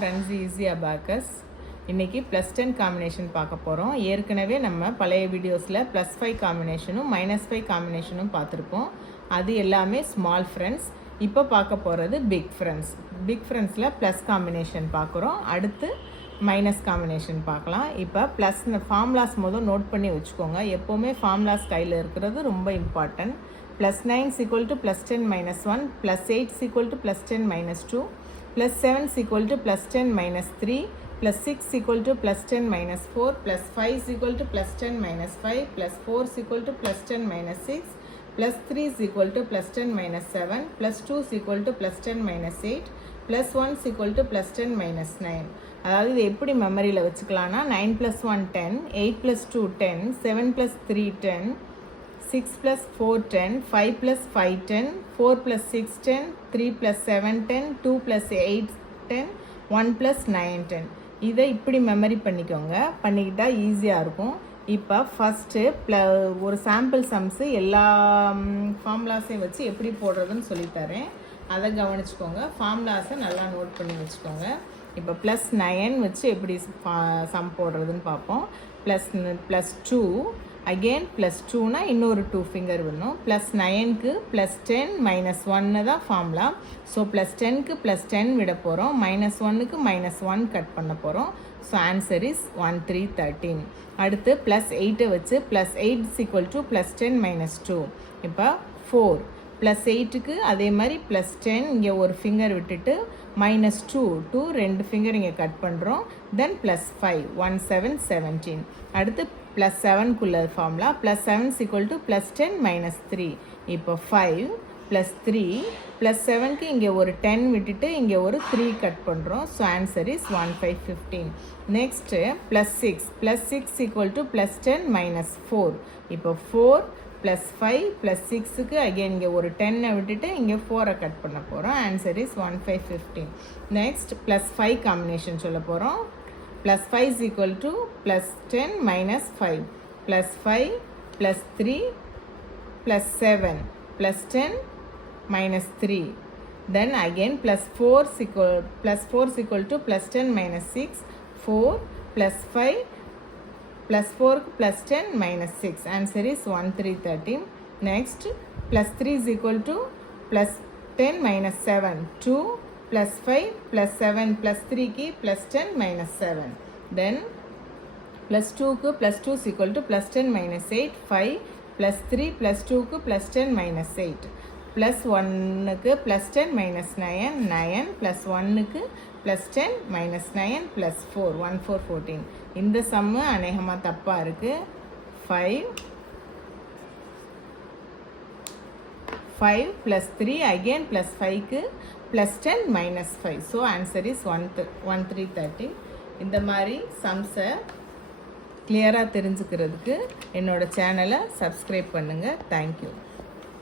Friends easy abacus இன்றைக்கி +10 combination பார்க்க போகிறோம். ஏற்கனவே நம்ம பழைய வீடியோஸில் +5 காம்பினேஷனும் -5 காம்பினேஷனும் பார்த்துருப்போம். அது எல்லாமே ஸ்மால் ஃப்ரெண்ட்ஸ். இப்போ பார்க்க போகிறது பிக் ஃப்ரெண்ட்ஸ். பிக் ஃப்ரெண்ட்ஸில் ப்ளஸ் காம்பினேஷன் பார்க்குறோம். அடுத்து மைனஸ் காம்பினேஷன் பார்க்கலாம். இப்போ ப்ளஸ் ஃபார்முலாஸ் முதல் நோட் பண்ணி வச்சுக்கோங்க. எப்போவுமே ஃபார்முலாஸ் கையில் இருக்கிறது ரொம்ப இம்பார்ட்டன்ட். +9 = +10 - 1, +8 = +10 - 2, +7 = +10 - 3, +6 = +10 - 4, +5 = +10 - 5, +4 = +10 - 6, +3 = +10 - 7, +2 = +10 - 8, +1 = +10 - 9. அதாவது இது எப்படி மெமரியில் வச்சுக்கலான்னா 9 + 1 10, 8 + 2 10, 7 + 3 10, 6 + 4 10, 5 + 5 10, 4 + 6 10, 3 + 7 10, 2 + 8 10, 1 + 9 10. இதை இப்படி மெமரி பண்ணிக்கோங்க. பண்ணிக்கிட்டால் ஈஸியாக இருக்கும். இப்போ ஃபஸ்ட்டு ஒரு சாம்பிள் சம்ஸு எல்லா ஃபார்முலாஸையும் வச்சு எப்படி போடுறதுன்னு சொல்லித்தரேன். அதை கவனிச்சுக்கோங்க. ஃபார்முலாஸை நல்லா நோட் பண்ணி வச்சுக்கோங்க. இப்போ +9 வச்சு எப்படி சம் போடுறதுன்னு பார்ப்போம். +2 அகெயின் +2னா இன்னொரு 2 ஃபிங்கர் வேணும். +9க்கு +10 - 1 தான் ஃபார்முலா. ஸோ +10க்கு +10 விட போகிறோம். -1க்கு -1 கட் பண்ண போகிறோம். So answer is 1313. அடுத்து +8 வச்சு +8 = +10 - 2. இப்போ 4 +8க்கு அதே மாதிரி +10 இங்கே ஒரு ஃபிங்கர் விட்டுட்டு -2 2 ஃபிங்கர் இங்கே கட் பண்ணுறோம். தென் +5 17 17. அடுத்து +7க்குள்ள ஃபார்முலா +7 = +10 - 3. இப்போ 5 +3 +7க்கு இங்கே ஒரு 10 விட்டுட்டு இங்கே ஒரு 3 கட் பண்ணுறோம். So answer is 1515. நெக்ஸ்ட்டு +6 = +10 - 4. இப்போ 4 +5 +6க்கு அகெயின் இங்கே ஒரு 10 விட்டுட்டு இங்கே 4 கட் பண்ண போகிறோம். Answer is 1515. நெக்ஸ்ட் +5 காம்பினேஷன் சொல்ல போகிறோம். +5 = +10 - 5, +5 +3 +7 +10 - 3. Then again +4 = +10 - 6, 4 +5 +4க்கு +10 - 6. Answer is 1313. Next +3 = +10 - 7, 2 +5 +7 +3க்கு +10 - 7. Then +2க்கு +2 = +10 - 8, 5 +3 +2க்கு +10 - 8, +1க்கு +10 - 9, 9 +1க்கு +10 - 9 +4 1414. இந்த சம்மு அநேகமாக தப்பாக இருக்குது. 5 +3 அகெயின் +5க்கு +10 - 5. So answer is 1330. இந்த மாதிரி சம்ஸை கிளியராக தெரிஞ்சுக்கிறதுக்கு என்னோடய சேனலை சப்ஸ்கிரைப் பண்ணுங்கள். தேங்க்யூ.